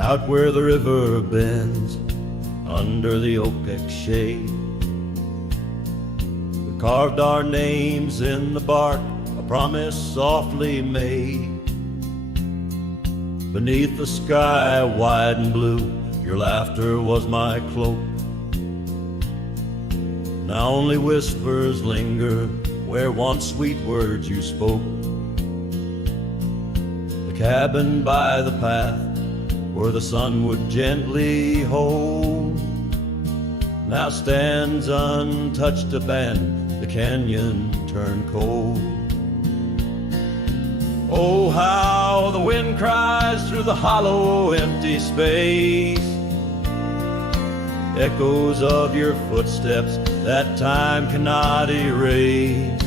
out where the river bends under the oak shade. We carved our names in the bark, a promise softly made. Beneath the sky wide and blue, your laughter was my cloak. Now only whispers linger where once sweet words you spoke. The cabin by the path where the sun would gently hold now stands untouched, abandoned, the canyon turned cold. Oh, how the wind cries through the hollow empty space, echoes of your footsteps that time cannot erase.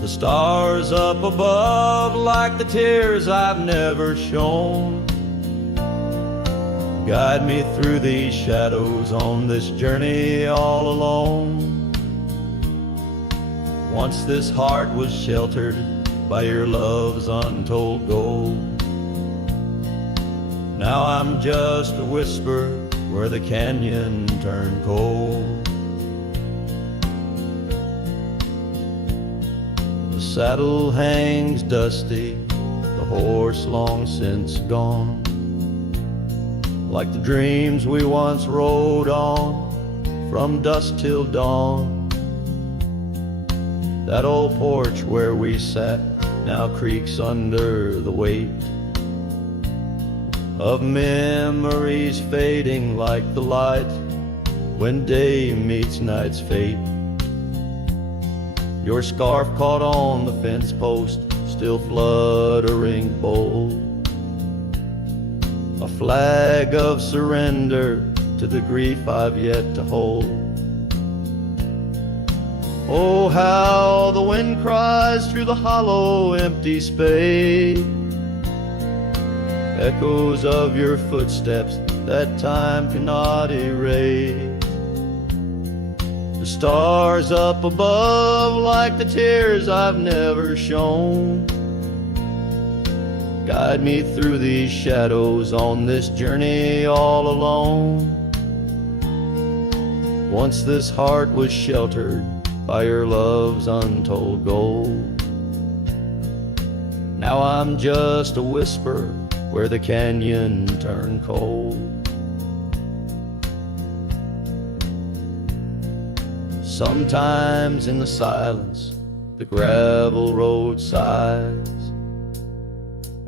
The stars up above like the tears I've never shown guide me through these shadows on this journey all alone. Once this heart was sheltered by your love's untold gold. Now I'm just a whisper where the canyon turned cold. The saddle hangs dusty, the horse long since gone, like the dreams we once rode on from dusk till dawn. That old porch where we sat now creaks under the weight of memories fading like the light when day meets night's fate. Your scarf caught on the fence post, still fluttering bold, a flag of surrender to the grief I've yet to hold. Oh, how the wind cries through the hollow empty space, echoes of your footsteps that time cannot erase. The stars up above like the tears I've never shown guide me through these shadows on this journey all alone. Once this heart was sheltered by your love's untold gold. Now I'm just a whisper where the canyon turned cold. Sometimes in the silence the gravel road sighs,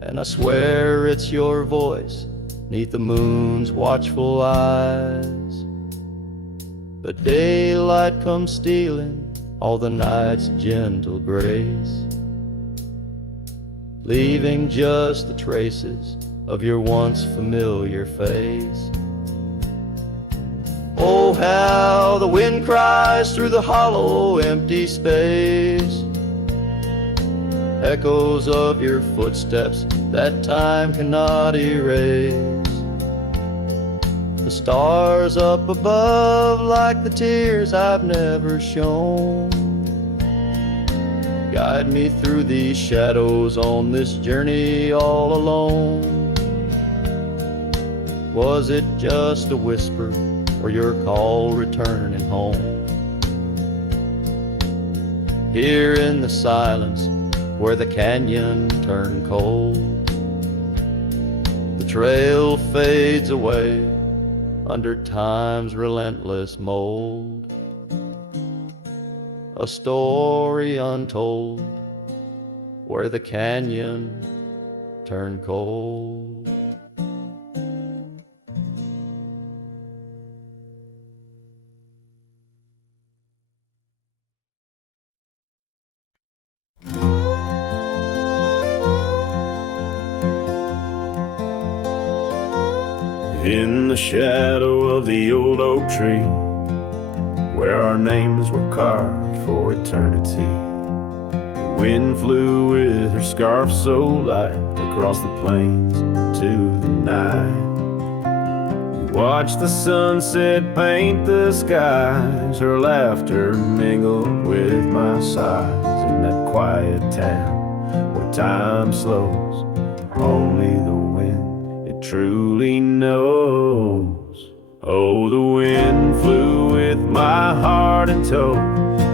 and I swear it's your voice neath the moon's watchful eyes. But daylight comes stealing all the night's gentle grace, leaving just the traces of your once familiar face. Oh, how the wind cries through the hollow empty space, echoes of your footsteps that time cannot erase. The stars up above like the tears I've never shown guide me through these shadows on this journey all alone. Was it just a whisper or your call returning home? Here in the silence where the canyon turned cold, the trail fades away under time's relentless mold, a story untold where the canyon turned cold. In the shadow of the old oak tree, where our names were carved for eternity, the wind flew with her scarf so light across the plains to the night. We watched the sunset paint the skies, her laughter mingled with my sighs. In that quiet town where time slows, only the wind it truly knows. Oh, the wind flew with my heart in tow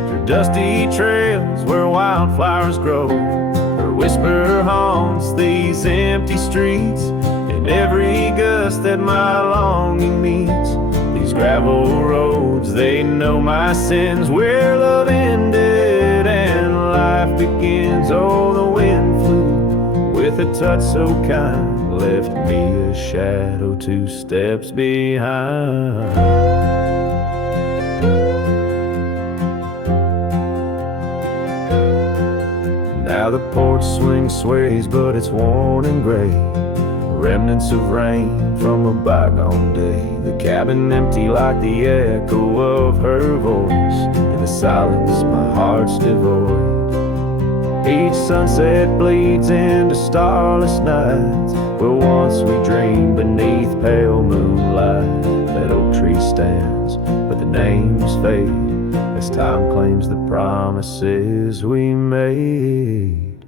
through dusty trails where wildflowers grow. Her whisper haunts these empty streets in every gust that my longing meets. These gravel roads, they know my sins, where love ended and life begins. Oh, the wind flew with a touch so kind, left me a shadow 2 steps behind. Now the porch swing sways, but it's worn and gray, remnants of rain from a bygone day. The cabin empty like the echo of her voice. In the silence my heart's devoid. Each sunset bleeds into starless nights, where once we dreamed beneath pale moonlight. That oak tree stands, but the names fade as time claims the promises we made.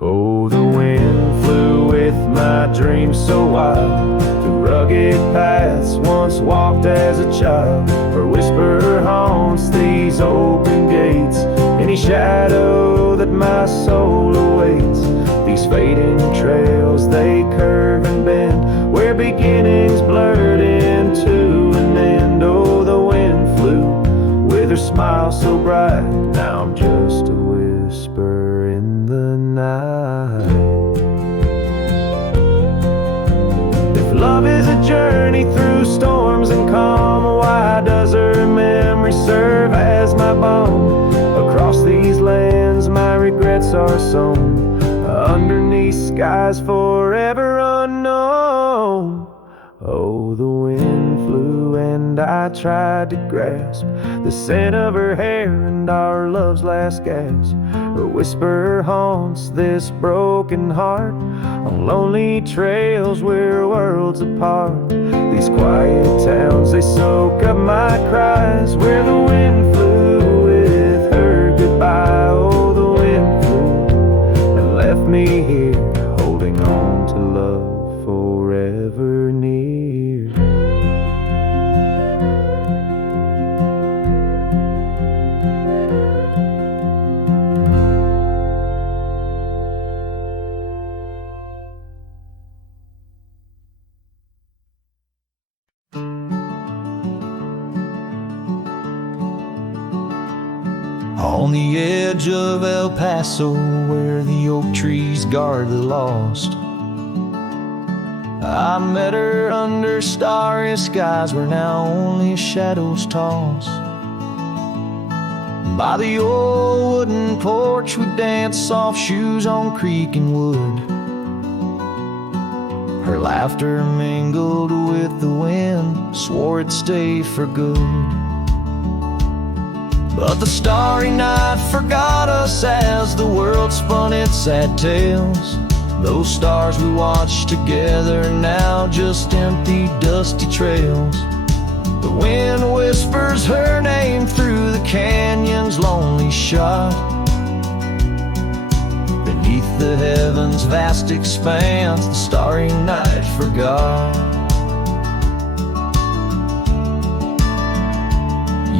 Oh, the wind flew with my dreams so wild through rugged paths once walked as a child. Her whisper haunts these open gates, any shadow that my soul awaits. These fading trails, they curve and bend, where beginnings blurred into an end. Oh, the wind flew with her smile so bright, now I'm just a whisper in the night. If love is a journey through storms and calm, why does her memory serve as my balm? Across these lands my regrets are sown, underneath skies forever unknown. Oh, the wind flew and I tried to grasp the scent of her hair and our love's last gasp. Her whisper haunts this broken heart on lonely trails we're worlds apart. These quiet towns, they soak up my cries, where the wind flew with her goodbye. Oh, the wind flew and left me here, holding on to love forever near. On the edge of El Paso, where the oak trees guard the lost, I met her under starry skies where now only shadows toss. By the old wooden porch we danced soft shoes on creek and wood. Her laughter mingled with the wind, swore it'd stay for good. But the starry night forgot us as the world spun its sad tales. Those stars we watched together now just empty, dusty trails. The wind whispers her name through the canyon's lonely shot. Beneath the heavens' vast expanse, the starry night forgot.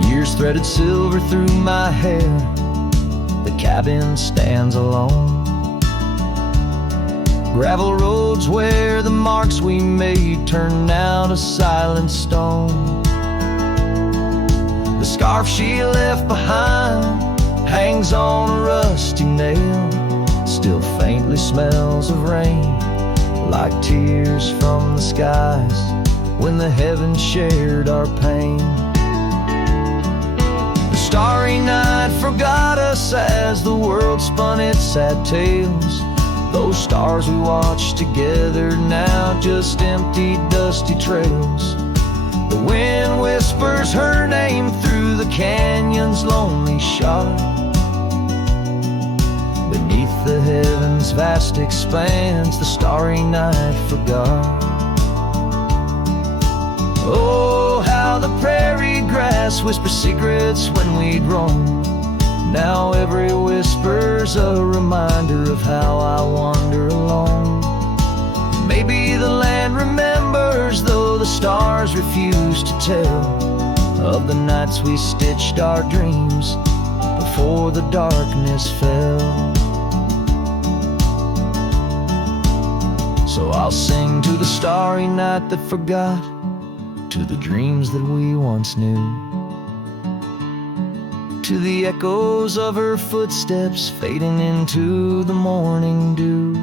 Years threaded silver through my hair, the cabin stands alone. Gravel roads where the marks we made turn now to silent stone. The scarf she left behind hangs on a rusty nail, still faintly smells of rain, like tears from the skies when the heavens shared our pain. The starry night forgot us as the world spun its sad tales. Those stars we watched together now just empty, dusty trails. The wind whispers her name through the canyon's lonely shot. Beneath the heavens' vast expanse, the starry night forgot. Oh, how the prairie grass whispers secrets when we'd roam. Now every whisper's a reminder of how I wander alone. Maybe the land remembers to tell of the nights we stitched our dreams before the darkness fell. So I'll sing to the starry night that forgot, to the dreams that we once knew, to the echoes of her footsteps fading into the morning dew.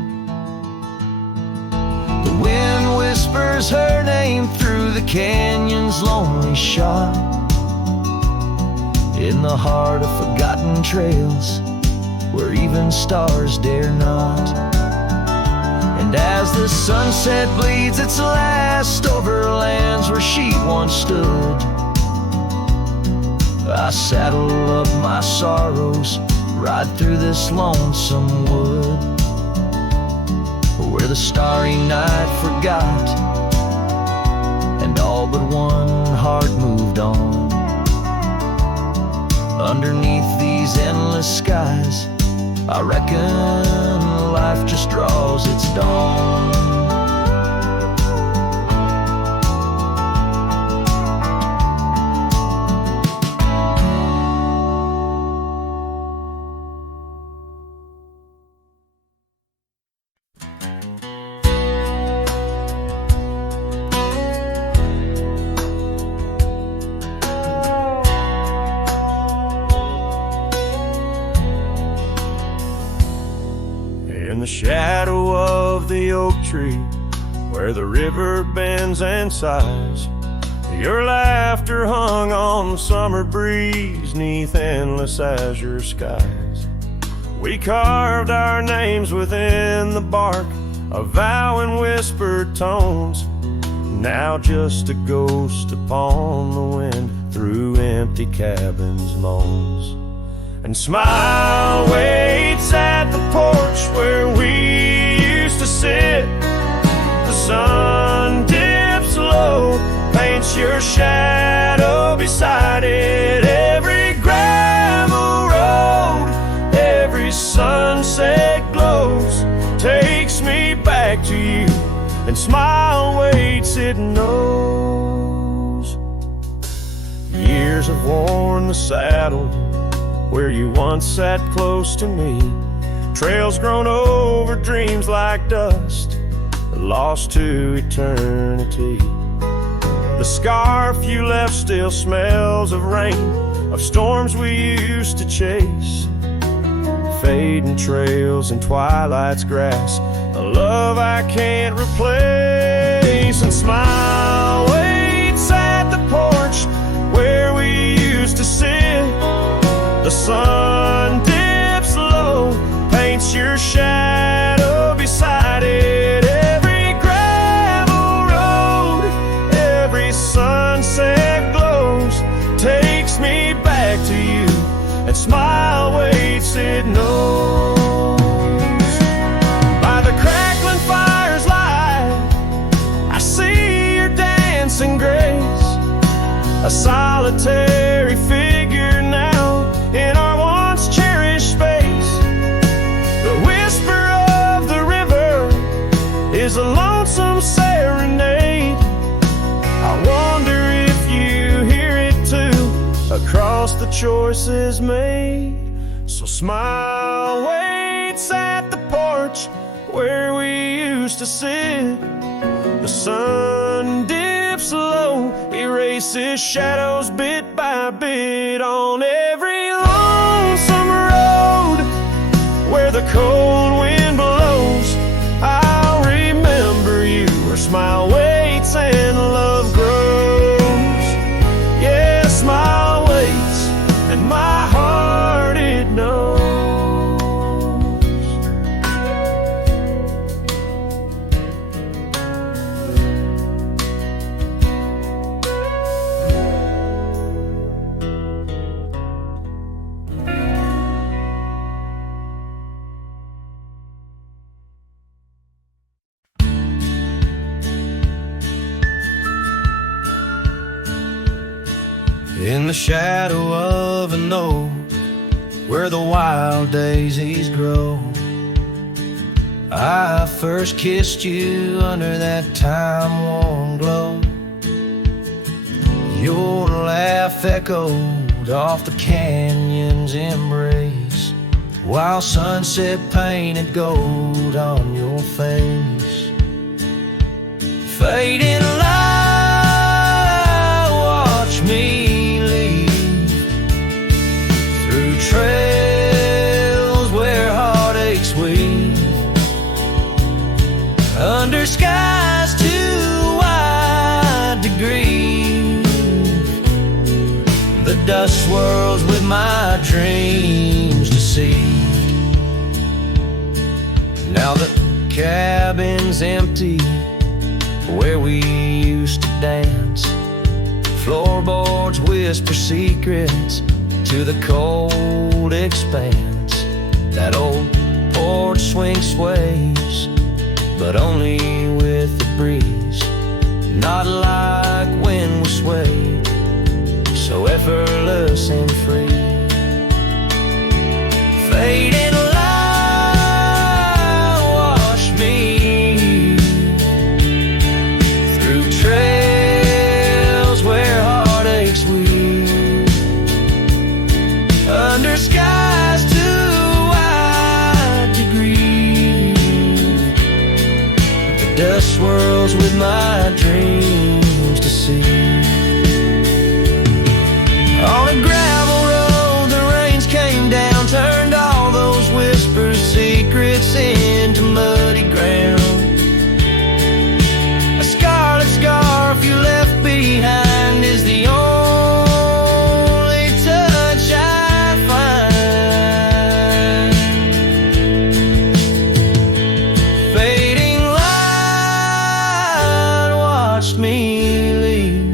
The wind whispers her name through the canyon's lonely shot, in the heart of forgotten trails where even stars dare not. And as the sunset bleeds its last over lands where she once stood, I saddle up my sorrows, ride through this lonesome wood, where the starry night forgot, and all but one heart moved on. Underneath these endless skies, I reckon life just draws its dawn. In the shadow of the oak tree, where the river bends and sighs, your laughter hung on the summer breeze, 'neath endless azure skies. We carved our names within the bark, a vow in whispered tones, now just a ghost upon the wind through empty cabins' moans. And smile waits at the porch where we used to sit. The sun dips low, paints your shadow beside it. Every gravel road, every sunset glows, takes me back to you. And smile waits, it knows. Years have worn the saddle where you once sat close to me. Trails grown over dreams like dust, lost to eternity. The scarf you left still smells of rain, of storms we used to chase. Fading trails and twilight's grass, a love I can't replace. And smile waits at the porch where we used to sit. The sun dips low, paints your shadow beside it. Every gravel road, every sunset glows, takes me back to you. And smile waits, it knows. By the crackling fire's light, I see your dancing grace, a solitary figure now in our once cherished space. The whisper of the river is a lonesome serenade. I wonder if you hear it too, across the choices made. So smile waits at the porch where we used to sit. The sun dips low, erases shadows bit by bit on every lonesome road where the cold wind blows. I'll remember you where smile waits and love grows. Yeah, smile waits and my heart it knows. In the shadow of an oak, where the wild daisies grow, I first kissed you under that time-worn glow. Your laugh echoed off the canyon's embrace, while sunset painted gold on your face. Fading light, watch me leave through trails where heartaches weave, under skies too wide to grieve. The dust swirls with my dreams deceived. Now the cabin's empty where we used to dance. Floorboards whisper secrets to the cold expanse. That old porch swing sways, but only with the breeze, not like when we swayed, so effortless and free. Fading light, wash me through trails where heartaches weave, under skies too wide to grieve. The dust swirls with my dreams to see. On a gravel road, the rains came down, turned all those whispers, secrets into muddy ground. A scarlet scarf you left behind is the only touch I find. Fading light, watch me leave.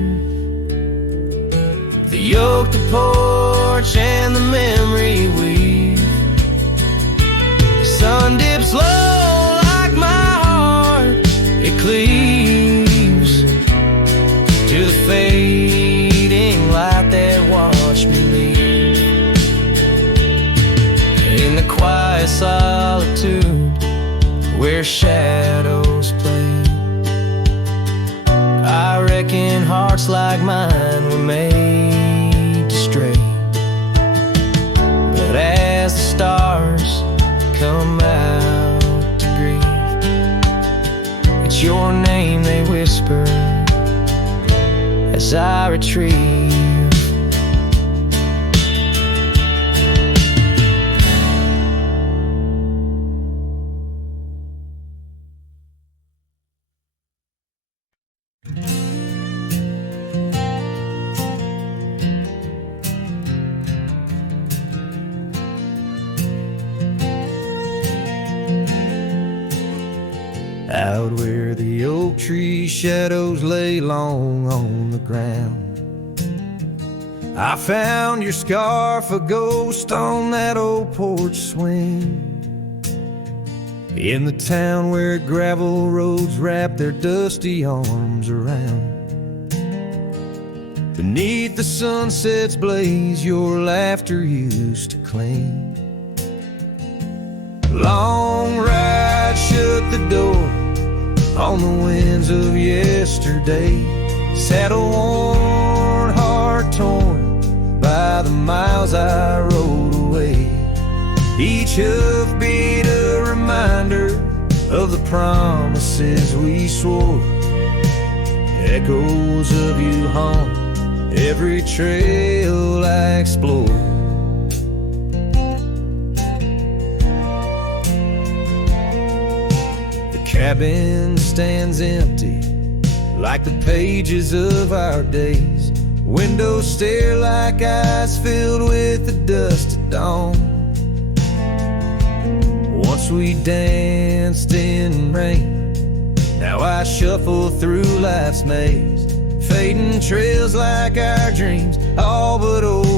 The yoke, the porch, and the memory weave. Sun dips low like my heart, it cleaves to the fading light that watched me leave. In the quiet solitude where shadows play, I reckon hearts like mine were made to stray. But as the stars come out to grieve, it's your name they whisper as I retrieve. Out where the oak tree shadows lay long on the ground, I found your scarf, a ghost on that old porch swing. In the town where gravel roads wrap their dusty arms around, beneath the sunset's blaze your laughter used to cling. Long ride, shut the door on the winds of yesterday. Saddle worn, heart torn by the miles I rode away. Each hoofbeat a reminder of the promises we swore. Echoes of you haunt every trail I explore. The cabin stands empty like the pages of our days. Windows stare like eyes filled with the dust of dawn. Once we danced in rain, now I shuffle through life's maze. Fading trails like our dreams, all but overrun.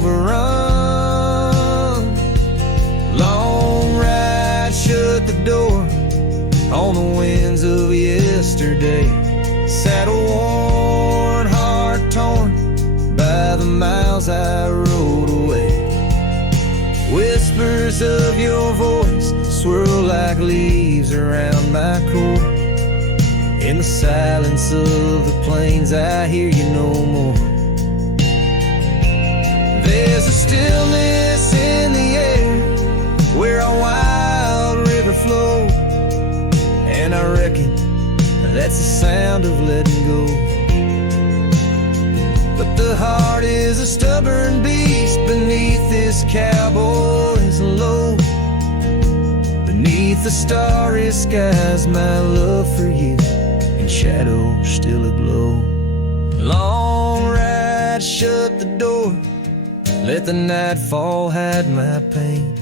Long ride, shut the door on the winds of yesterday. Saddle worn, heart torn by the miles I rode away. Whispers of your voice swirl like leaves around my core. In the silence of the plains I hear you no more. stillness in the air where a wild river flows, and I reckon that's the sound of letting go. But the heart is a stubborn beast beneath this cowboy's load. Beneath the starry skies, my love for you in shadow still aglow. Long ride, shut the door, let the nightfall hide my pain.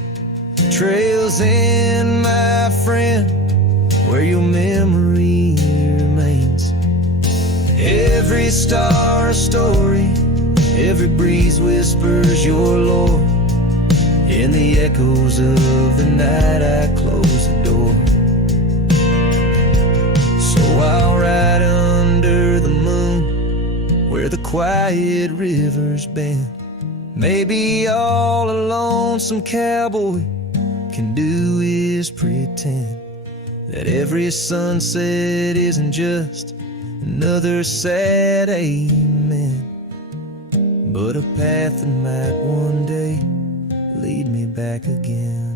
Trails in, my friend, where your memory remains. Every star a story, every breeze whispers your lore. In the echoes of the night I close the door. So I'll ride under the moon where the quiet rivers bend. Maybe all a lonesome cowboy can do is pretend that every sunset isn't just another sad amen, but a path that might one day lead me back again.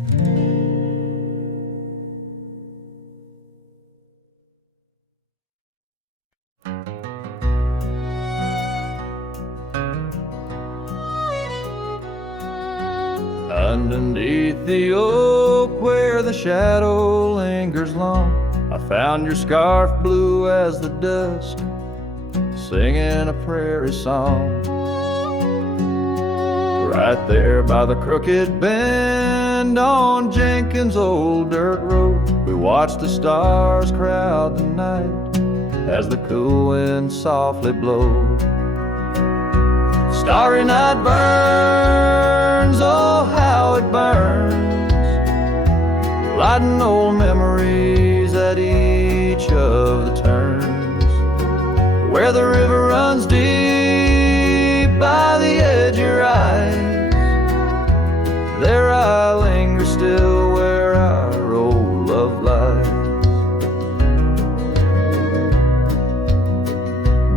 Underneath the oak where the shadow lingers long, I found your scarf blue as the dusk, singing a prairie song. Right there by the crooked bend on Jenkins' old dirt road, we watched the stars crowd the night as the cool wind softly blowed. Starry night burns, oh how it burns, lighting old memories at each of the turns. Where the river runs deep by the edge of your eyes, there I linger still where our old love lies.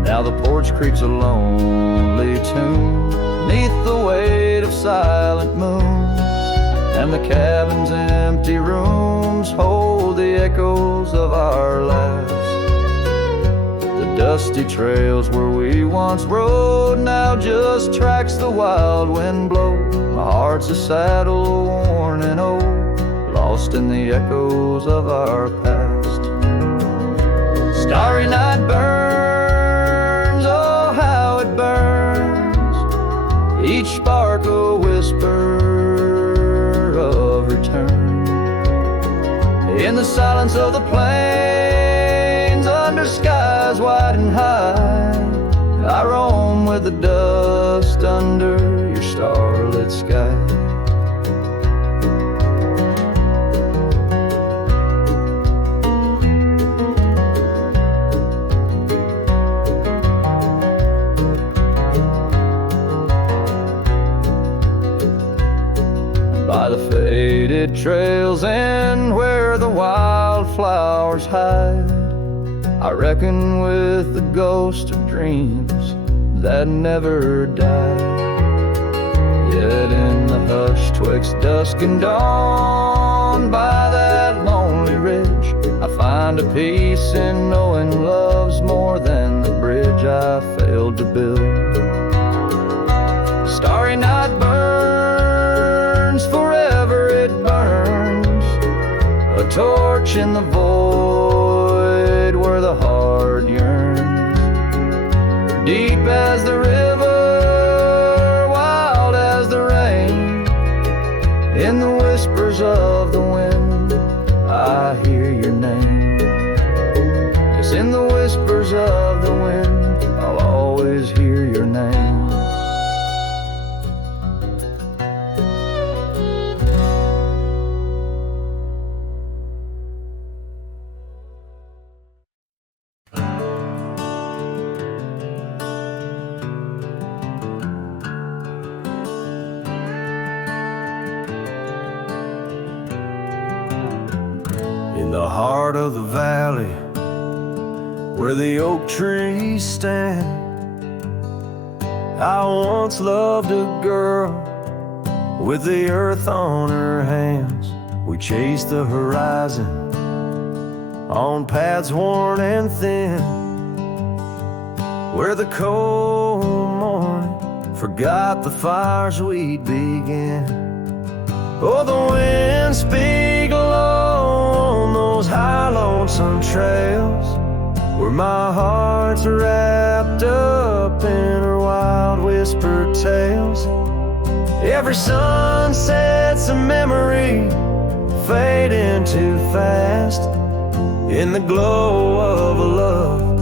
Now the porch creaks a lonely tune neath the weight of silent moons, and the cabin's empty rooms hold the echoes of our lives. The dusty trails where we once rode now just tracks the wild wind blow. My heart's a saddle worn and old, lost in the echoes of our past. Starry night burns, oh how it burns, each spark a whisper of return. In the silence of the plains, under skies wide and high, I roam with the dust under your starlit sky. By the faded trails and where the wildflowers hide, I reckon with the ghost of dreams that never die. Yet in the hush twixt dusk and dawn, by that lonely ridge, I find a peace in knowing love's more than the bridge I failed to build. Starry night burns, forever it burns, a torch in the void where the heart yearns. Deep as the river, wild as the rain, in the whispers of the wind, I hear your name. Yes, in the whispers of the wind, I'll always hear your name. In the heart of the valley where the oak trees stand, I once loved a girl With the earth on her hands, we chased the horizon on paths worn and thin, where the cold morning forgot the fires we'd begin. Oh, the wind speak low on those high lonesome trails, where my heart's wrapped up in her wild whispered tales. Every sunset's a memory fading too fast, in the glow of a love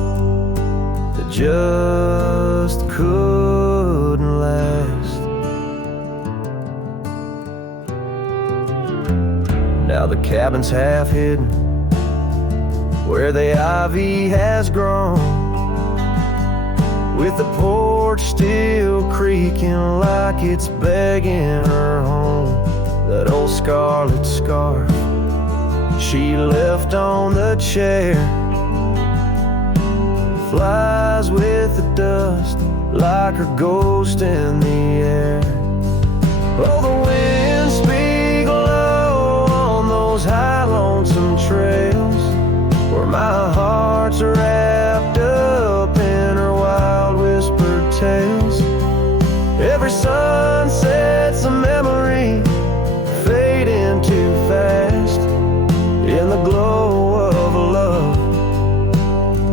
that just couldn't last. Now the cabin's half hidden where the ivy has grown, with the porch still creaking like it's begging her home. That old scarlet scarf she left on the chair flies with the dust like her ghost in the air. Oh, the wind speak low on those high lonesome trails, where my heart's wrapped up in her wild whispered tales. Every sunset's a memory fading too fast, in the glow of a love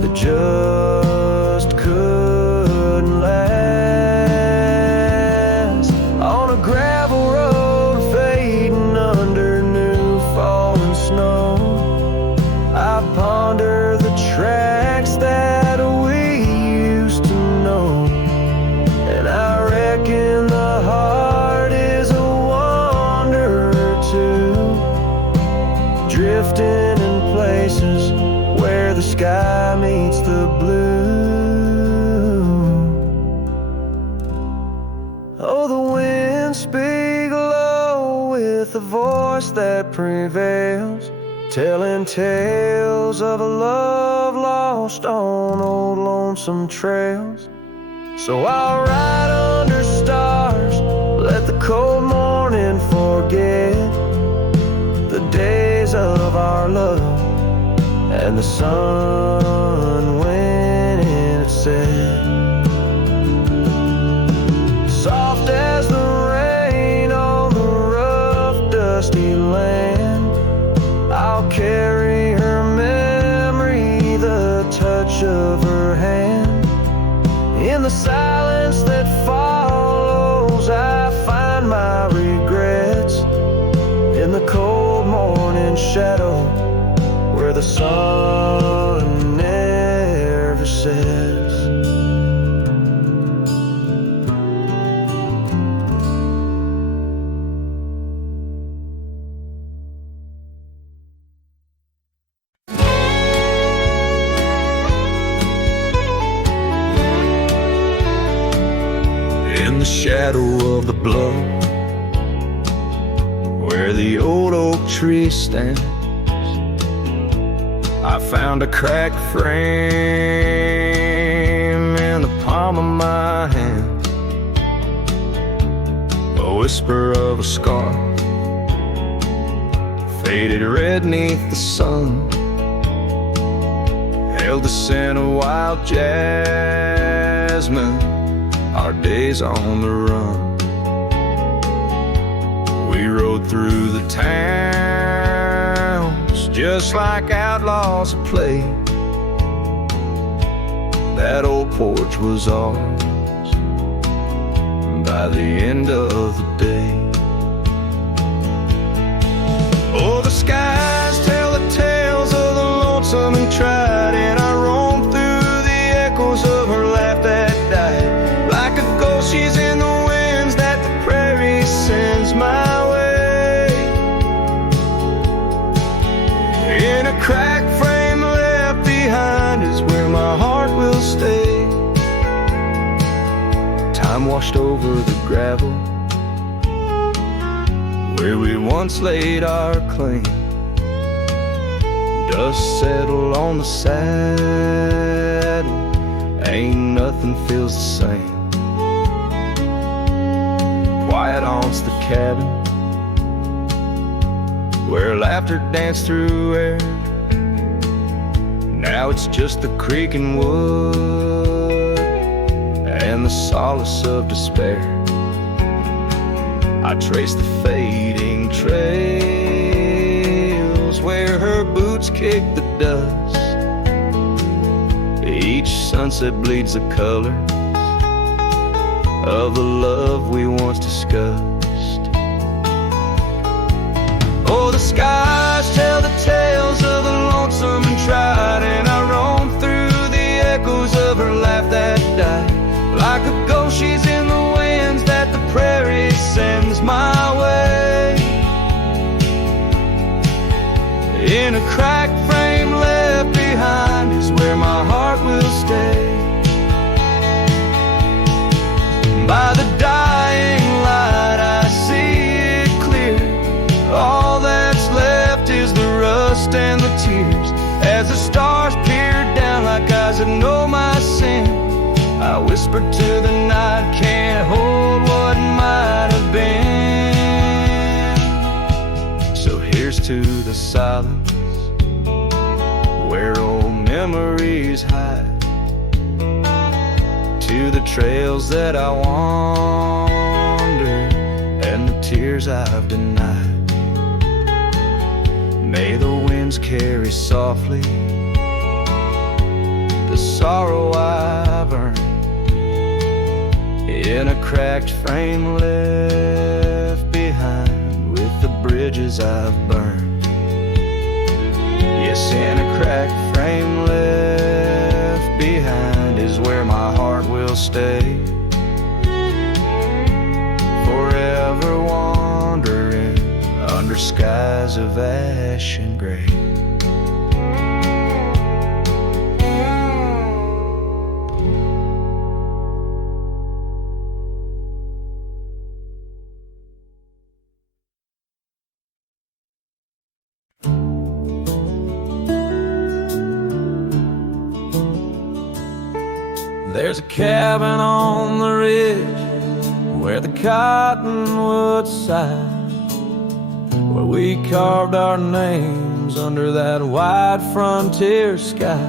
that just couldn't last. On a gravel road fading under new falling snow, I ponder the tracks that we used to know, and I reckon the heart is a wanderer too, drifting in places where the sky meets the blue. Oh, the wind speak low with a voice that prevails, telling tales of a love lost on old lonesome trails. So I'll ride under stars, let the cold morning forget the days of our love and the sun when it set. Soft as the rain on the rough dusty land, I'll carry her memory, the touch of her hand. In the silence that follows, I find my regrets, in the cold morning shadow where the sun never sets. In the shadow of the bluff, where the old oak tree stands, I found a cracked frame in the palm of my hand, a whisper of a scar faded red neath the sun, held the scent of wild jasmine, our days on the run. We rode through the towns just like outlaws at play. That old porch was ours by the end of the day. Oh, the skies tell the tales of the lonesome and tried, and I roam through the echoes of her laugh that died. Like a ghost, she's in the winds that the prairie sends my way. In a cracked frame left behind is where my heart will stay. Time washed over the gravel where we once laid our claim. Dust settled on the saddle, ain't nothing feels the same. Quiet that haunts the cabin, where laughter danced through air. Now it's just the creaking wood and the solace of despair. I trace the fading trails where her boots kick the dust. Each sunset bleeds the color of the love we once discussed. Oh, the skies tell the tales of the lonesome and tried, and I roam through the echoes of her laugh that died. Like a ghost, she's in the winds that the prairie sends my way. In a cracked frame left behind is where my heart will stay. By the dying light I see it clear. All that's left is the rust and the tears. As the stars peered down like eyes that know my sin, I whispered to the night, can't hold what might have been. So here's to the silence where old memories hide, to the trails that I wander and the tears I've denied. May the winds carry softly the sorrow I've earned, in a cracked frame left behind with the bridges I've burned. Yes, in a cracked frame left behind is where my heart will stay, forever wandering under skies of ash and gray. There's a cabin on the ridge where the cottonwoods sigh, where we carved our names under that wide frontier sky.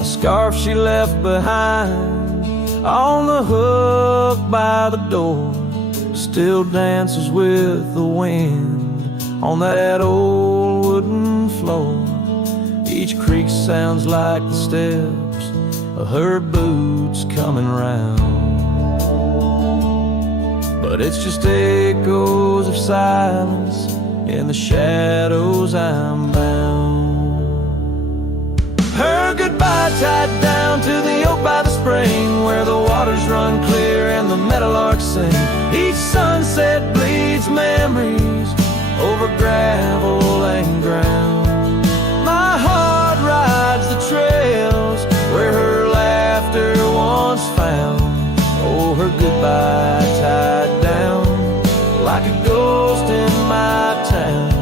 A scarf she left behind on the hook by the door still dances with the wind on that old wooden floor. Each creak sounds like the steps of her boots coming round, but it's just echoes of silence. In the shadows I'm bound. Her goodbye tied down to the oak by the spring, where the waters run clear and the meadowlarks sing. Each sunset bleeds memories over gravel and ground. My heart rides the trails where her laughter once found. Oh, her goodbye tied down like a ghost in my town.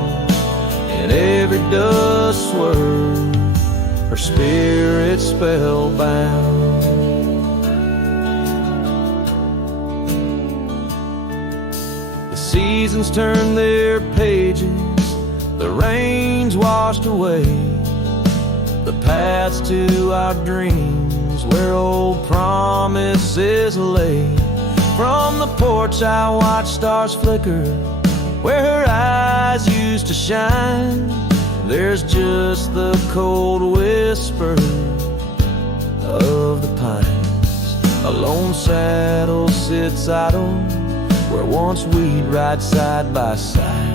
In every dust swirl, her spirit spellbound. The seasons turn their pages, the rains washed away the paths to our dreams where old promises lay. From the porch I watch stars flicker where her eyes used to shine. There's just the cold whisper of the pines. A lone saddle sits idle where once we'd ride side by side.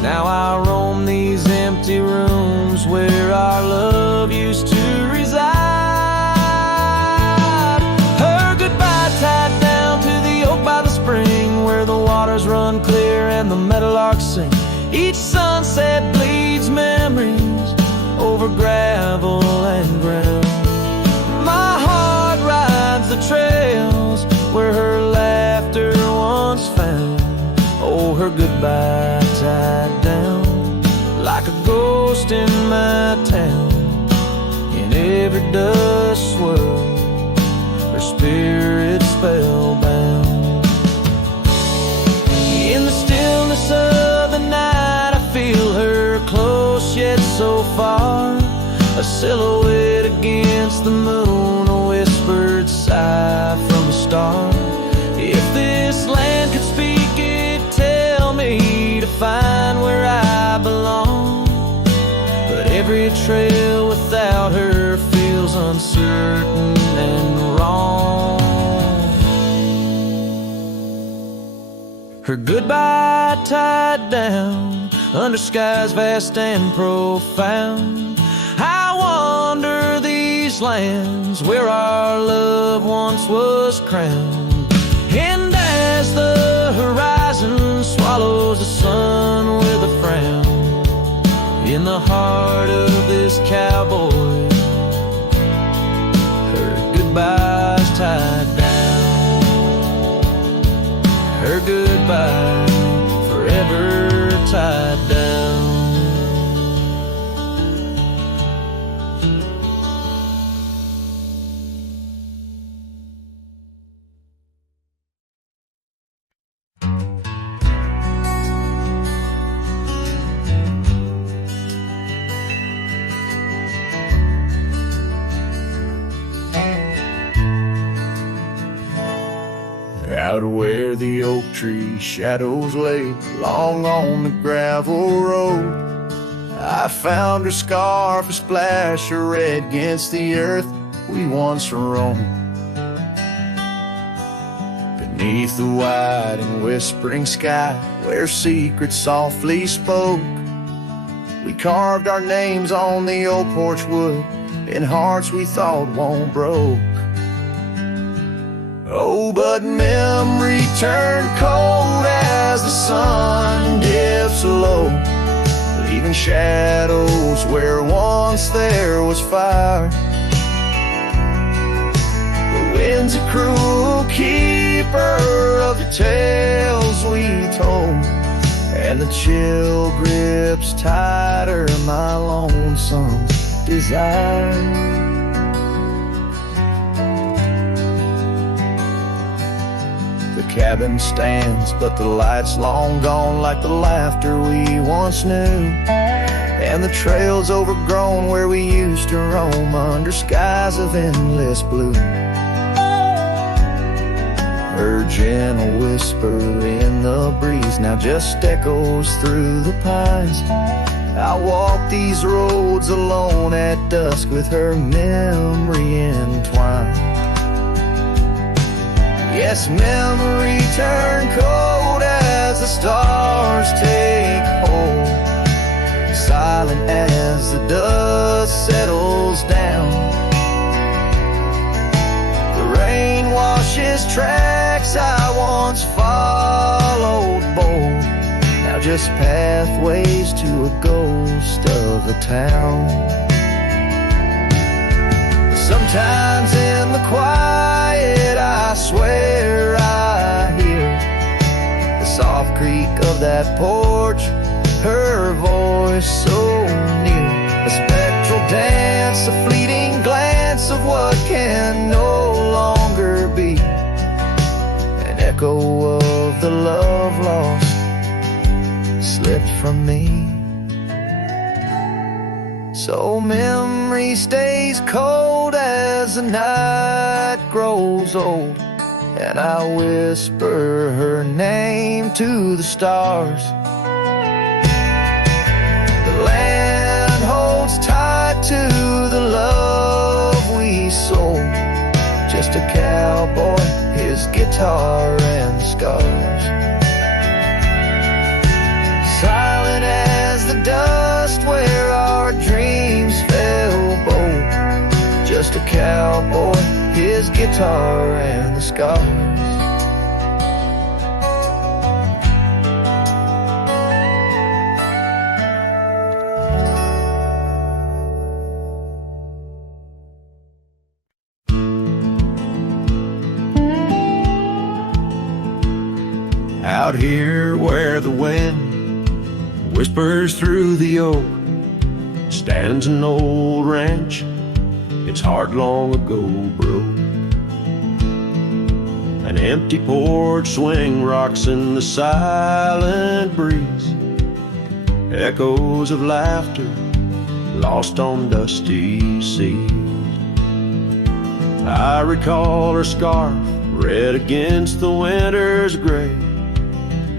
Now I roam these empty rooms where our love used to reside. Her goodbye tied down to the oak by the spring, where the waters run clear and the meadowlarks sing. Each sunset bleeds memories over gravel and ground. My heart rides the trails where her laughter once found. Oh, her goodbye tied down like a ghost in my town. In every dust swirl, her spirit spellbound. head so far, a silhouette against the moon, a whispered sigh from a star. If this land could speak, it'd tell me to find where I belong. But every trail without her feels uncertain and wrong. Her goodbye tied down under skies vast and profound. I wander these lands where our love once was crowned. And as the horizon swallows the sun with a frown, in the heart of this cowboy, her goodbye's tied down. Her goodbye forever tied down. Out where the oak tree shadows lay long on the gravel road, I found her scarf, a splash of red against the earth we once roamed. Beneath the wide and whispering sky, where secrets softly spoke, we carved our names on the old porch wood in hearts we thought won't broke. Oh, but memory turned cold as the sun dips low, leaving shadows where once there was fire. The wind's a cruel keeper of the tales we told, and the chill grips tighter my lonesome desire. The cabin stands, but the light's long gone, like the laughter we once knew, and the trail's overgrown where we used to roam under skies of endless blue. Her gentle whisper in the breeze now just echoes through the pines. I walk these roads alone at dusk with her memory entwined. Yes, memory turned cold as the stars take hold, silent as the dust settles down. The rain washes tracks I once followed bold, now just pathways to a ghost of a town. Sometimes in the quiet I swear I hear the soft creak of that porch, her voice so near, a spectral dance, a fleeting glance of what can no longer be, an echo of the love lost slipped from me. So memory stays cold as the night grows old, and I whisper her name to the stars. The land holds tight to the love we sold, just a cowboy, his guitar and scars. Silent as the dust where our dreams fell bold, just a cowboy, his guitar and the scars. Out here where the wind whispers through the oak, stands an old ranch, its heart long ago broke. An empty porch swing rocks in the silent breeze, echoes of laughter lost on dusty seas. I recall her scarf, red against the winter's gray,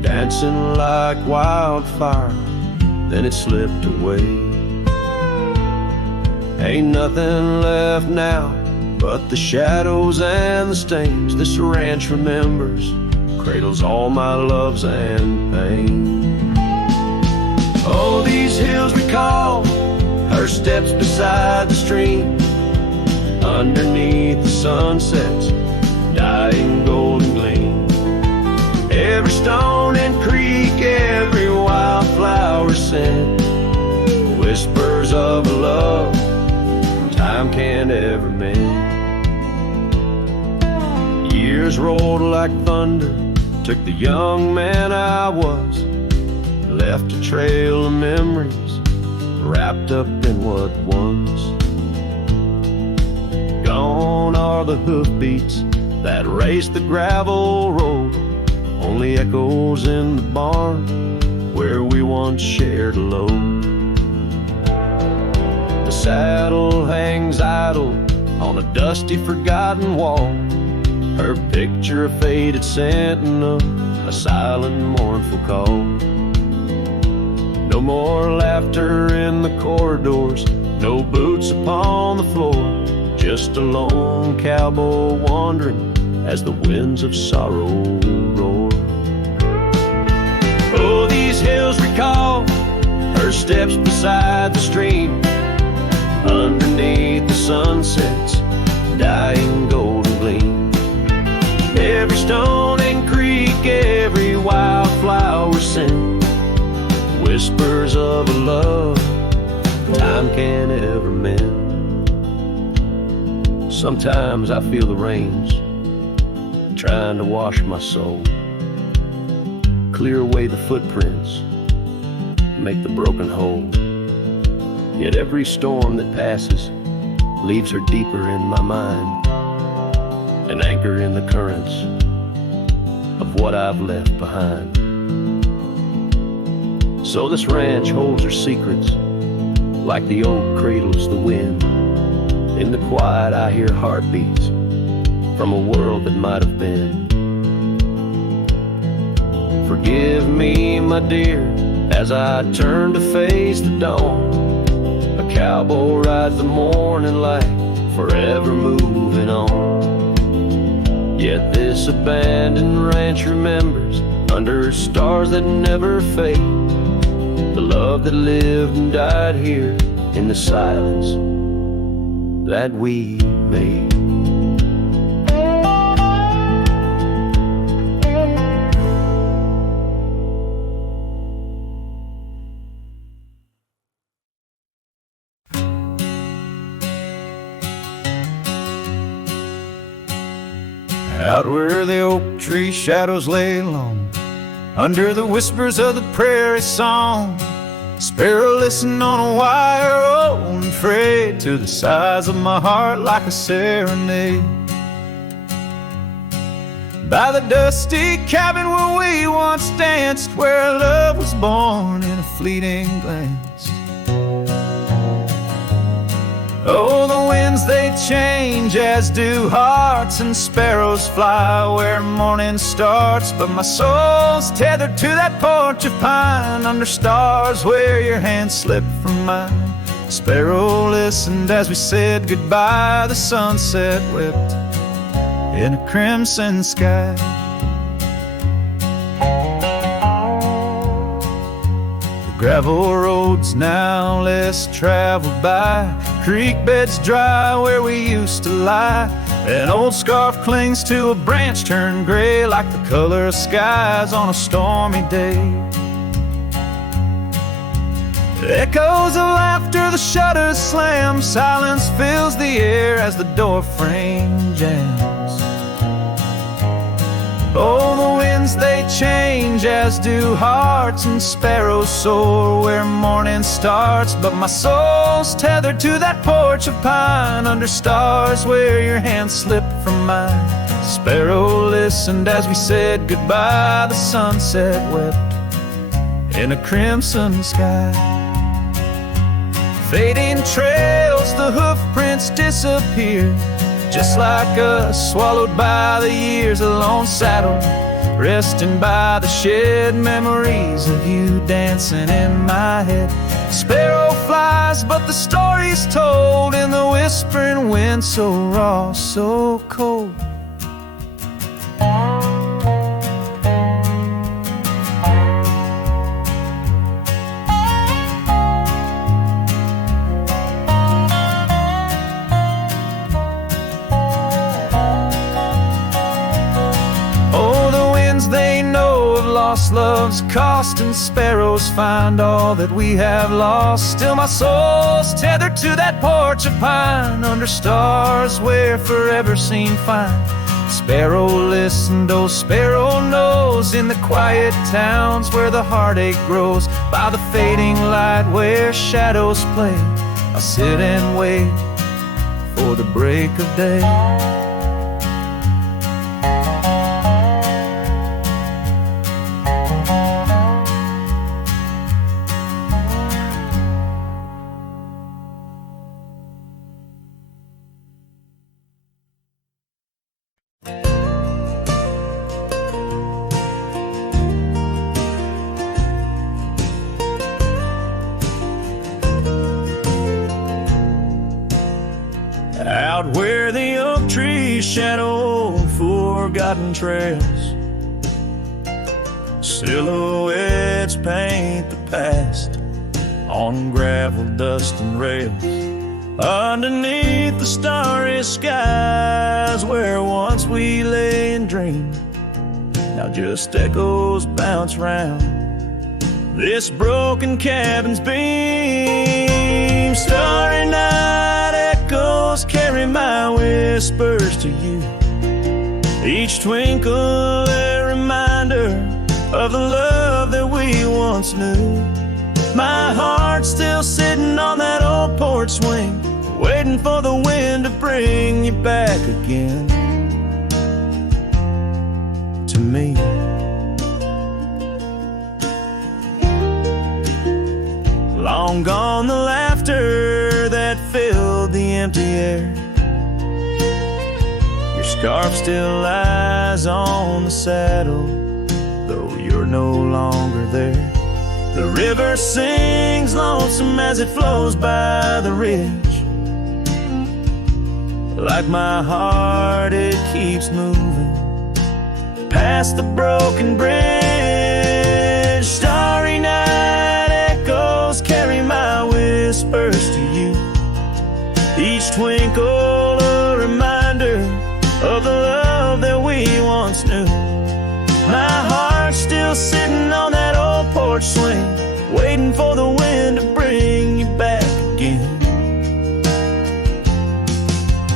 dancing like wildfire, then it slipped away. Ain't nothing left now but the shadows and the stains. This ranch remembers, cradles all my loves and pain. Oh, these hills recall her steps beside the stream, underneath the sunset's dying golden gleam. Every stone and creek, every wildflower scent, whispers of a love time can't ever mend. Years rolled like thunder, took the young man I was, left a trail of memories wrapped up in what was. Gone are the hoofbeats that raced the gravel road, only echoes in the barn where we once shared a load. The saddle hangs idle on a dusty forgotten wall, her picture a faded sentinel, a silent mournful call. No more laughter in the corridors, no boots upon the floor, just a lone cowboy wandering as the winds of sorrow roar. Oh, these hills recall her steps beside the stream, underneath the sunset's dying golden gleam. Every stone and creek, every wildflower scent, whispers of a love time can't ever mend. Sometimes I feel the rains trying to wash my soul, clear away the footprints, make the broken whole. Yet every storm that passes leaves her deeper in my mind, an anchor in the currents of what I've left behind. So this ranch holds her secrets, like the oak cradles the wind. In the quiet I hear heartbeats from a world that might have been. Forgive me, my dear, as I turn to face the dawn. A cowboy rides the morning light, forever moving on. Yet this abandoned ranch remembers, under stars that never fade, the love that lived and died here in the silence that we made. Out where the oak tree shadows lay long, under the whispers of the prairie song, sparrow listen on a wire, old and frayed to the size of my heart like a serenade. By the dusty cabin where we once danced, where love was born in a fleeting glance. Oh, the winds they change, as do hearts, and sparrows fly where morning starts. But my soul's tethered to that porch of pine, under stars where your hand slipped from mine. Sparrow listened as we said goodbye, the sunset wept in a crimson sky. Gravel roads now less traveled by, creek beds dry where we used to lie. An old scarf clings to a branch turned gray, like the color of skies on a stormy day. Echoes of laughter, the shutters slam, silence fills the air as the door frame jams. Oh, the winds they change, as do hearts, and sparrows soar where morning starts. But my soul's tethered to that porch of pine, under stars where your hand slipped from mine. Sparrow listened as we said goodbye, the sunset wept in a crimson sky. Fading trails, the hoof prints disappear, just like us, swallowed by the years. A lone saddle, resting by the shed, memories of you dancing in my head. Sparrow flies, but the story's told in the whispering wind, so raw, so cold. Lost love's cost, and sparrows find all that we have lost. Still my soul's tethered to that porch of pine, under stars where forever seemed fine. Sparrow listened, oh sparrow knows, in the quiet towns where the heartache grows. By the fading light where shadows play, I'll sit and wait for the break of day. Out where the oak trees shadow forgotten trails, silhouettes paint the past on gravel, dust, and rails. Underneath the starry skies where once we lay and dreamed, now just echoes bounce round this broken cabin's beam. Starry night echoes carry my whispers to you, each twinkle a reminder of the love that we once knew. My heart's still sitting on that old porch swing, waiting for the wind to bring you back again to me. Long gone the laughter that filled the empty air. Your scarf still lies on the saddle, though you're no longer there. The river sings lonesome as it flows by the ridge. Like my heart, it keeps moving past the broken bridge. Starry night echoes carry my whispers to you, each twinkle a reminder of the love that we once knew. My heart's still sitting on that old porch swing, waiting for the wind to bring you back again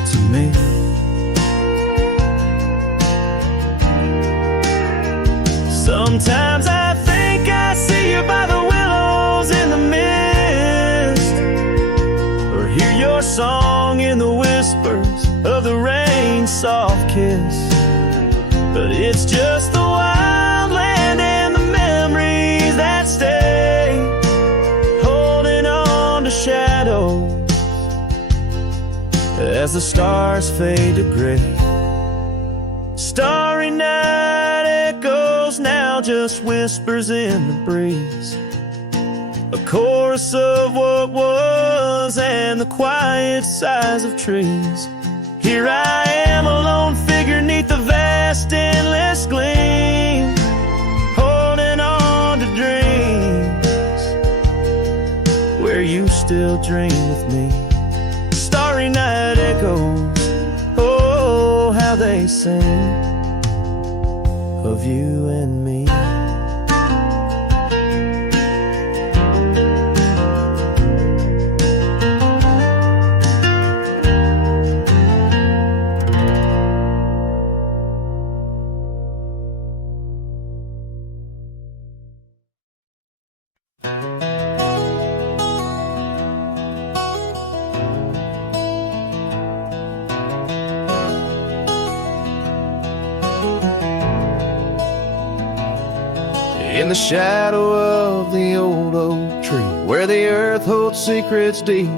to me. Sometimes I think I see you by the willows in the mist, or hear your song in the whispers of the rain's soft kiss. But it's just the wild land and the memories that stay, holding on to shadows as the stars fade to gray. Starry night echoes now just whispers in the breeze, a chorus of what was and the quiet sighs of trees. Here I am, a lone figure neath the vast endless gleam, holding on to dreams where you still dream with me. Starry night echoes, oh how they sing of you and me. In the shadow of the old oak tree where the earth holds secrets deep.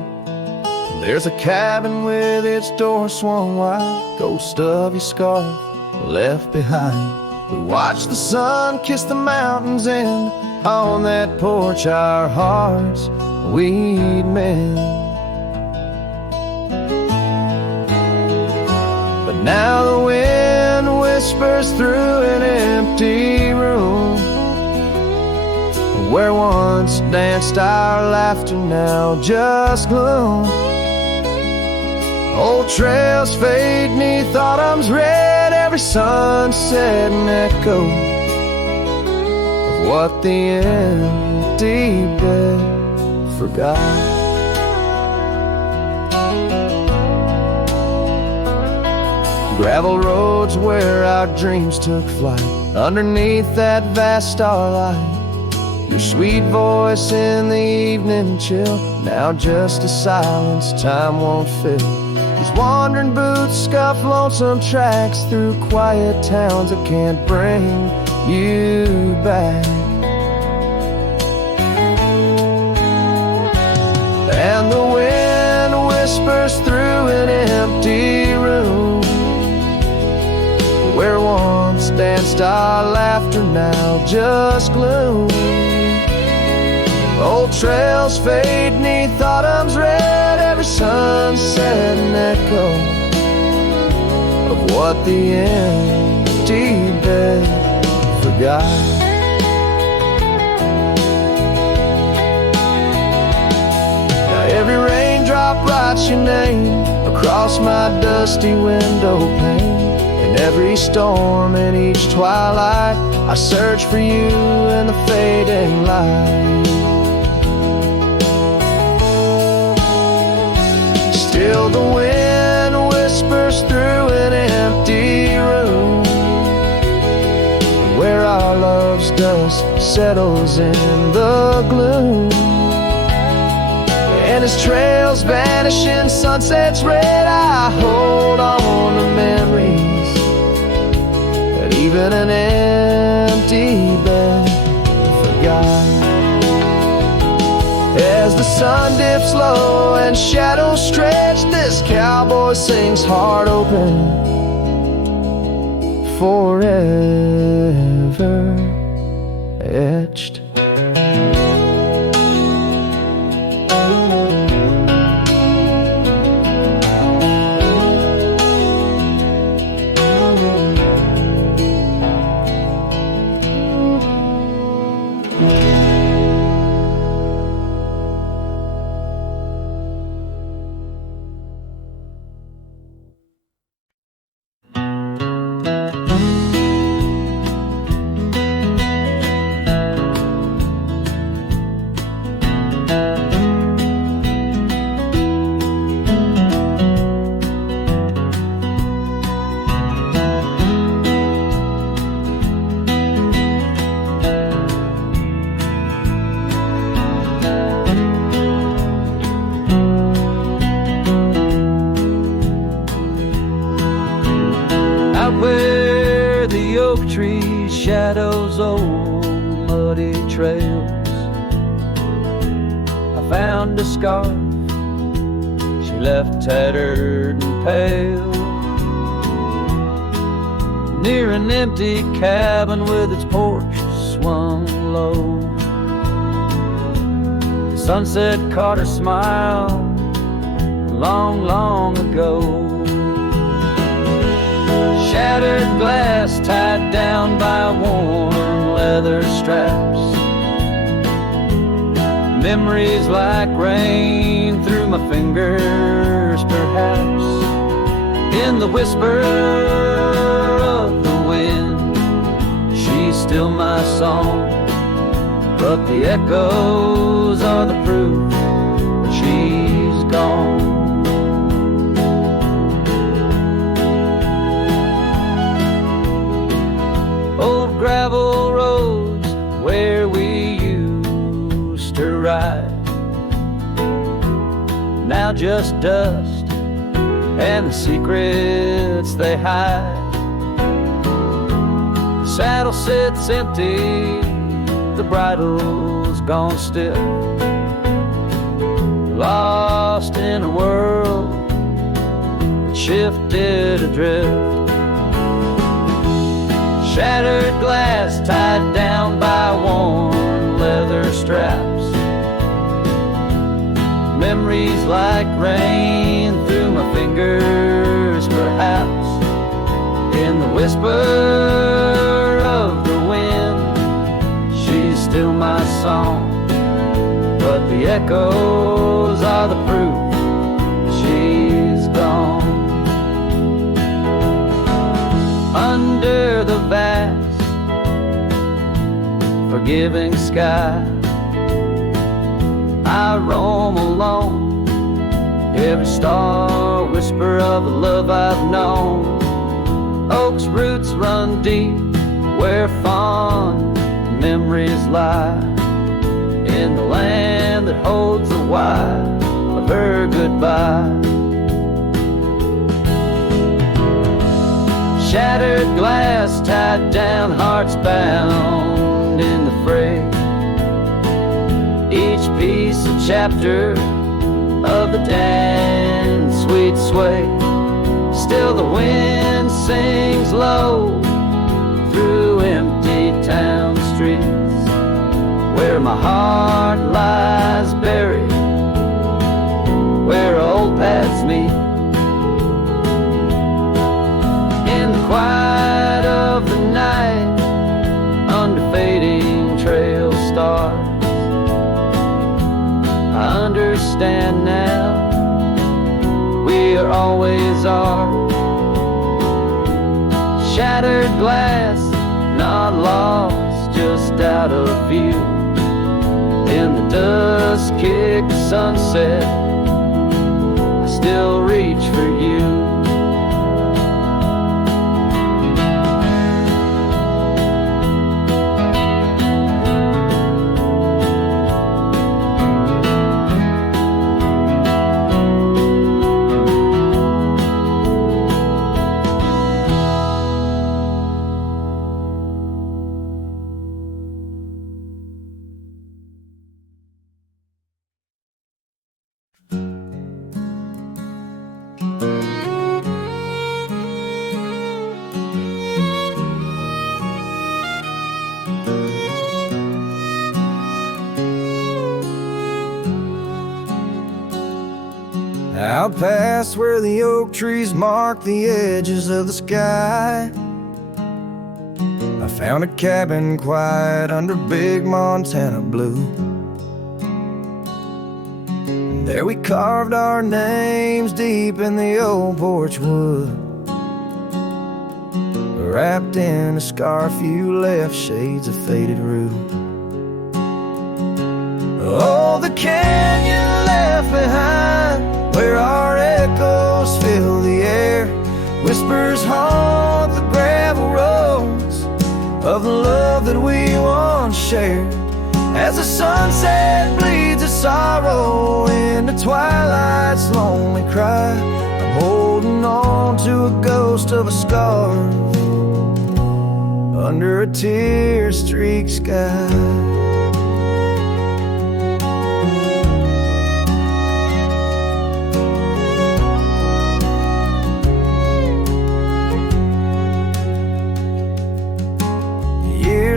There's a cabin with its door swung wide, ghost of your scarf left behind. We watch the sun kiss the mountains, and on that porch our hearts we'd mend. But now the wind whispers through an empty room, where once danced our laughter, now just gloom. Old trails fade 'neath autumn's red, every sunset an echo of what the empty bed forgot. Gravel roads where our dreams took flight, underneath that vast starlight. Your sweet voice in the evening chill, now just a silence time won't fill. These wandering boots scuff lonesome tracks through quiet towns that can't bring you back. And the wind whispers through an empty room, where once danced our laughter, now just gloom. Old trails fade 'neath autumn's red, every sunset an echo of what the empty bed forgot. Now every raindrop writes your name across my dusty window pane, and every storm and each twilight I search for you in the fading light. Still the wind whispers through an empty room, where our love's dust settles in the gloom. And as trails vanish in sunsets red, I hold on to memories that even an empty bed forgot. As the sun dips low and shadows stretch, this cowboy sings heart open, forever etched. Where the oak trees shadows old muddy trails, I found a scarf she left tattered and pale, near an empty cabin with its porch swung low. The sunset caught her smile long, long ago. Shattered glass tied down by warm leather straps, memories like rain through my fingers, perhaps. In the whisper of the wind, she's still my song, but the echoes are the proof that she's gone. Old gravel roads where we used to ride, now just dust and the secrets they hide. The saddle sits empty, the bridle's gone still, lost in a world that shifted adrift. Shattered glass tied down by worn leather straps. Memories like rain through my fingers, perhaps. In the whisper of the wind, she's still my song. But the echoes are the proof she's gone. Under the vast, forgiving sky, I roam alone. Every star whisper of the love I've known. Oak's roots run deep where fond memories lie, in the land that holds the why of her goodbye. Shattered glass tied down, hearts bound in the fray. Each piece a chapter of the dance sweet sway. Still the wind sings low through empty town streets, where my heart lies buried, where old paths meet. In the quiet of the night, under fading trail stars, I understand now, we are always are. Shattered glass, not lost, just out of view. In the dusk-kicked sunset, I still reach for you. Out past where the oak trees mark the edges of the sky, I found a cabin quiet under big Montana blue. There we carved our names deep in the old porch wood, wrapped in a scarf you left shades of faded rue. Oh, the canyon left behind, where our echoes fill the air. Whispers haunt the gravel roads of the love that we once shared. As the sunset bleeds its sorrow into twilight's lonely cry, I'm holding on to a ghost of a scar under a tear-streaked sky.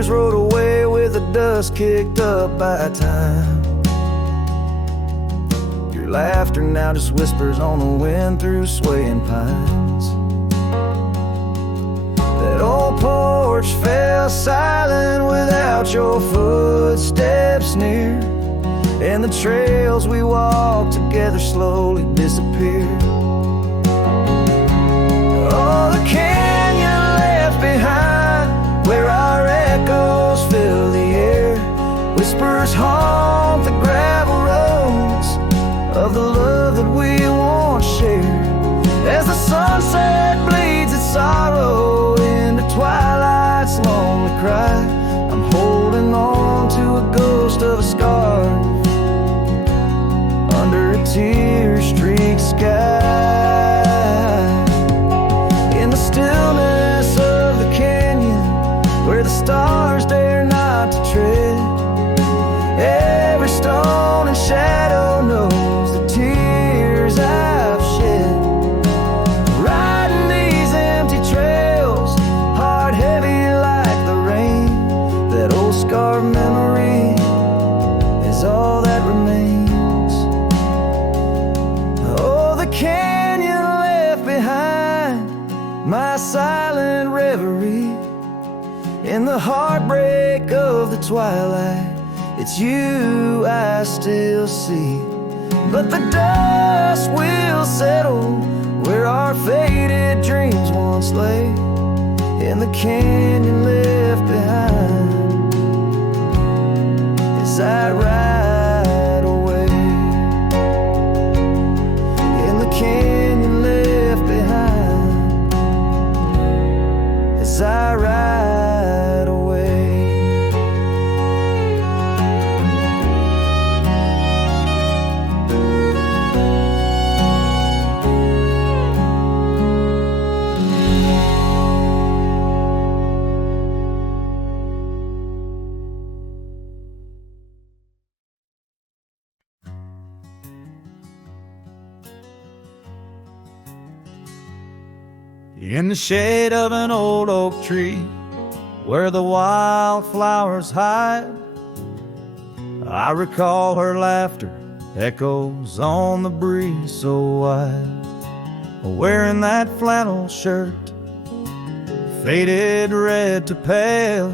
Rode away with the dust kicked up by time. Your laughter now just whispers on the wind through swaying pines. That old porch fell silent without your footsteps near, and the trails we walked together slowly disappeared. Oh, the canyon left behind, where our echoes fill the air. Whispers haunt the gravel roads of the love that we once shared. As the sunset bleeds its sorrow into twilight's lonely cry, I'm holding on to a ghost of a scar under a tear-streaked sky. my silent reverie. In the heartbreak of the twilight, it's you I still see. But the dust will settle where our faded dreams once lay, in the canyon left behind as I ride away. In the canyon left behind as I ride away. In the shade of an old oak tree, where the wildflowers hide, I recall her laughter echoes on the breeze so wide. Wearing that flannel shirt, faded red to pale,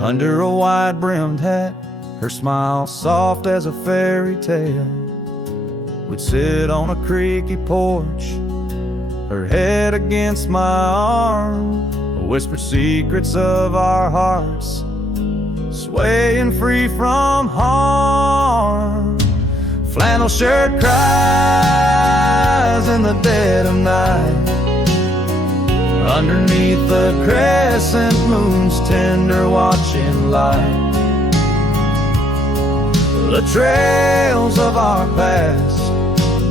under a wide-brimmed hat, her smile soft as a fairy tale. We'd sit on a creaky porch, her head against my arm, whisper secrets of our hearts, swaying free from harm. Flannel shirt cries in the dead of night, underneath the crescent moon's tender watching light. The trails of our past,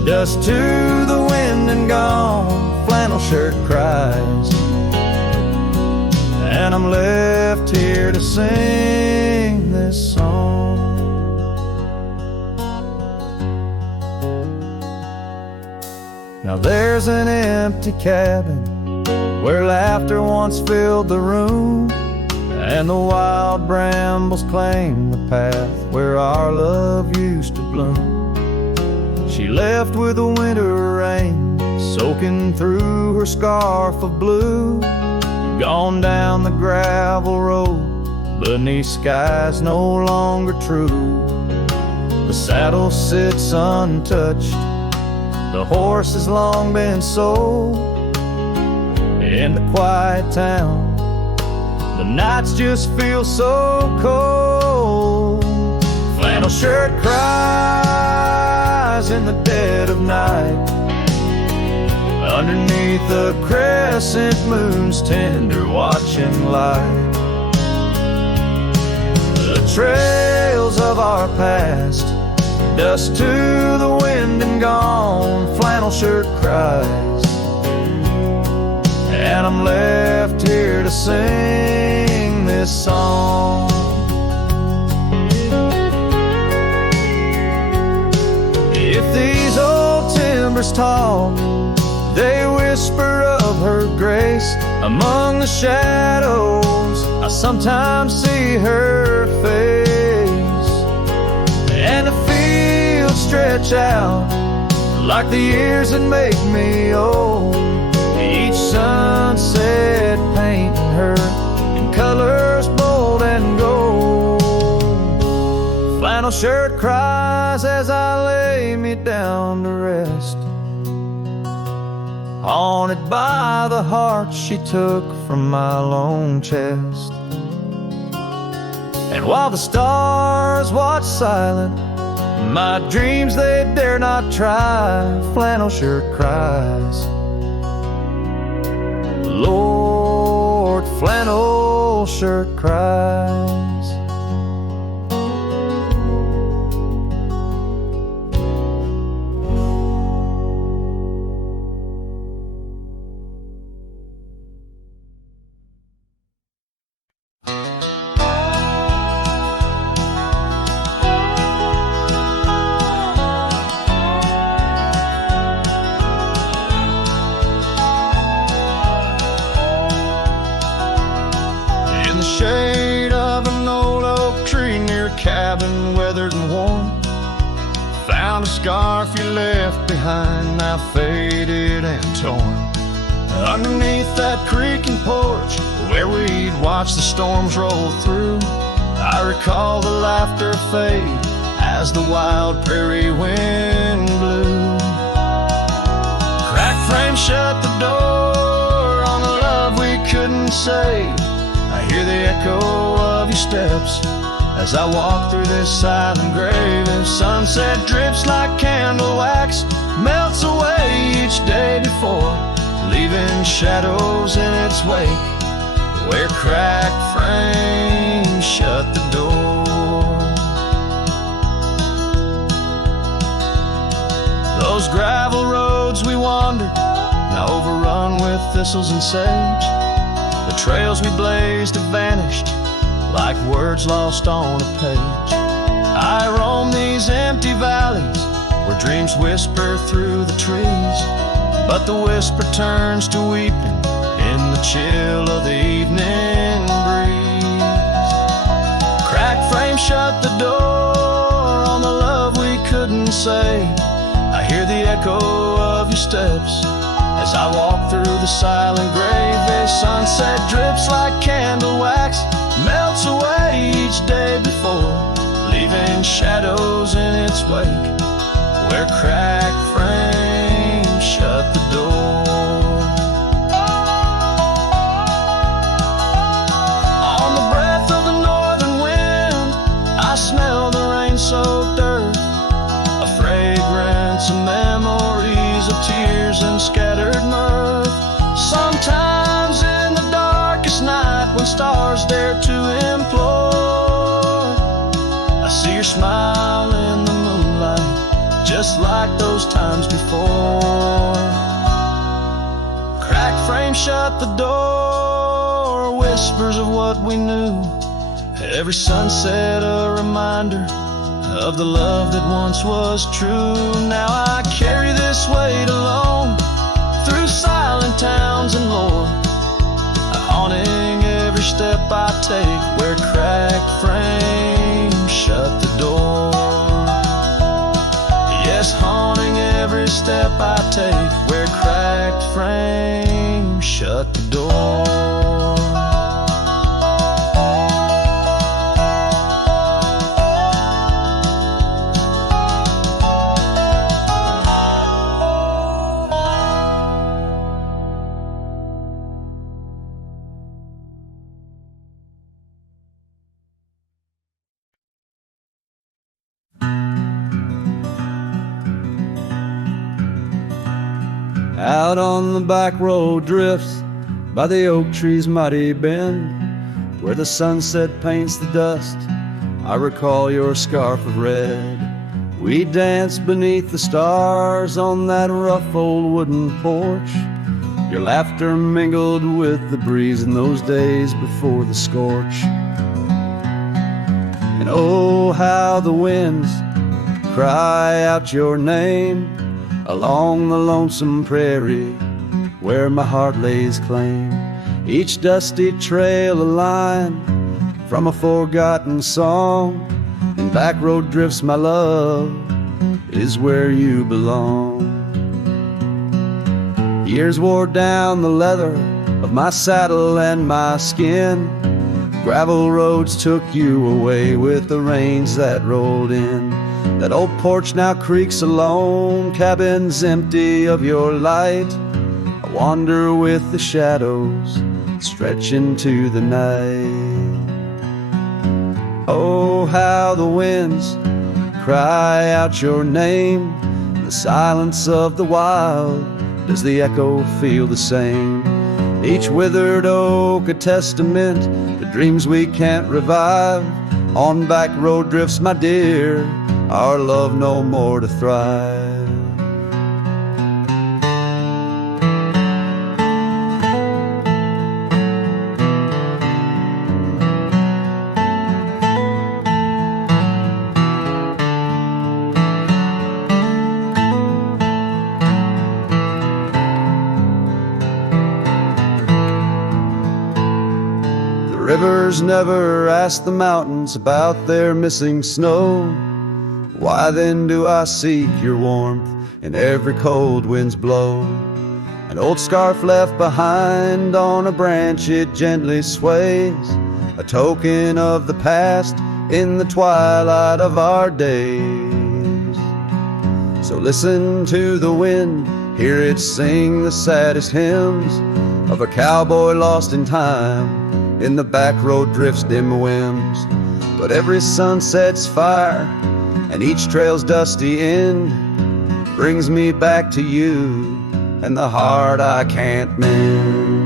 dust to the wind and gone. Flannel shirt cries, and I'm left here to sing this song. Now there's an empty cabin where laughter once filled the room, and the wild brambles claim the path where our love used to bloom. She left with the winter rain soaking through her scarf of blue, gone down the gravel road beneath skies no longer true. The saddle sits untouched, the horse has long been sold. In the quiet town, the nights just feel so cold. Flannel shirt cries in the dead of night, underneath the crescent moon's tender watching light. The trails of our past, dust to the wind and gone. Flannel shirt cries, and I'm left here to sing this song. If these old timbers talk, they whisper of her grace. Among the shadows, I sometimes see her face, and the fields stretch out like the years that make me old. Each sunset painting her in colors bold and gold. Flannel shirt cries as I lay me down to rest, haunted by the heart she took from my lone chest. And while the stars watch silent, my dreams they dare not try. Flannel shirt cries, Lord, flannel shirt cries. Cabin weathered and worn, found a scarf you left behind, now faded and torn. Underneath that creaking porch where we'd watch the storms roll through, I recall the laughter fade as the wild prairie wind blew. Cracked frame shut the door on the love we couldn't say. I hear the echo of your steps as I walk through this silent grave. If sunset drips like candle wax, melts away each day before, leaving shadows in its wake, where cracked frames shut the door. Those gravel roads we wandered, now overrun with thistles and sage. The trails we blazed have vanished like words lost on a page. I roam these empty valleys where dreams whisper through the trees, but the whisper turns to weeping in the chill of the evening breeze. Cracked frame shut the door on the love we couldn't say. I hear the echo of your steps as I walk through the silent grave. A sunset drips like candle wax, melts away each day before, leaving shadows in its wake, where cracked frames shut the door. On the breath of the northern wind, I smell the rain-soaked earth, a fragrance of memories of tears and scattered mirth. Sometimes in the darkest night, when stars dare to implore, I see your smile in the moonlight, just like those times before. Cracked frame shut the door, whispers of what we knew. Every sunset a reminder of the love that once was true. Now I carry this weight alone through silent towns and lore, haunting every step I take, where cracked frames shut the door. Yes, haunting every step I take, where cracked frames shut the door. Out on the back road drifts by the oak tree's mighty bend, where the sunset paints the dust, I recall your scarf of red. We danced beneath the stars on that rough old wooden porch. Your laughter mingled with the breeze in those days before the scorch. And oh, how the winds cry out your name along the lonesome prairie where my heart lays claim. Each dusty trail a line from a forgotten song, and back road drifts, my love, is where you belong. Years wore down the leather of my saddle and my skin. Gravel roads took you away with the rains that rolled in. That old porch now creaks alone, cabins empty of your light. I wander with the shadows stretch into the night. Oh, how the winds cry out your name. In the silence of the wild, does the echo feel the same? Each withered oak a testament to dreams we can't revive. On back road drifts, my dear, our love no more to thrive. The rivers never ask the mountains about their missing snow. Why then do I seek your warmth in every cold wind's blow? An old scarf left behind on a branch, it gently sways, a token of the past in the twilight of our days. So listen to the wind, hear it sing the saddest hymns of a cowboy lost in time in the back road drift's dim whims. But every sunset's fire and each trail's dusty end brings me back to you and the heart I can't mend.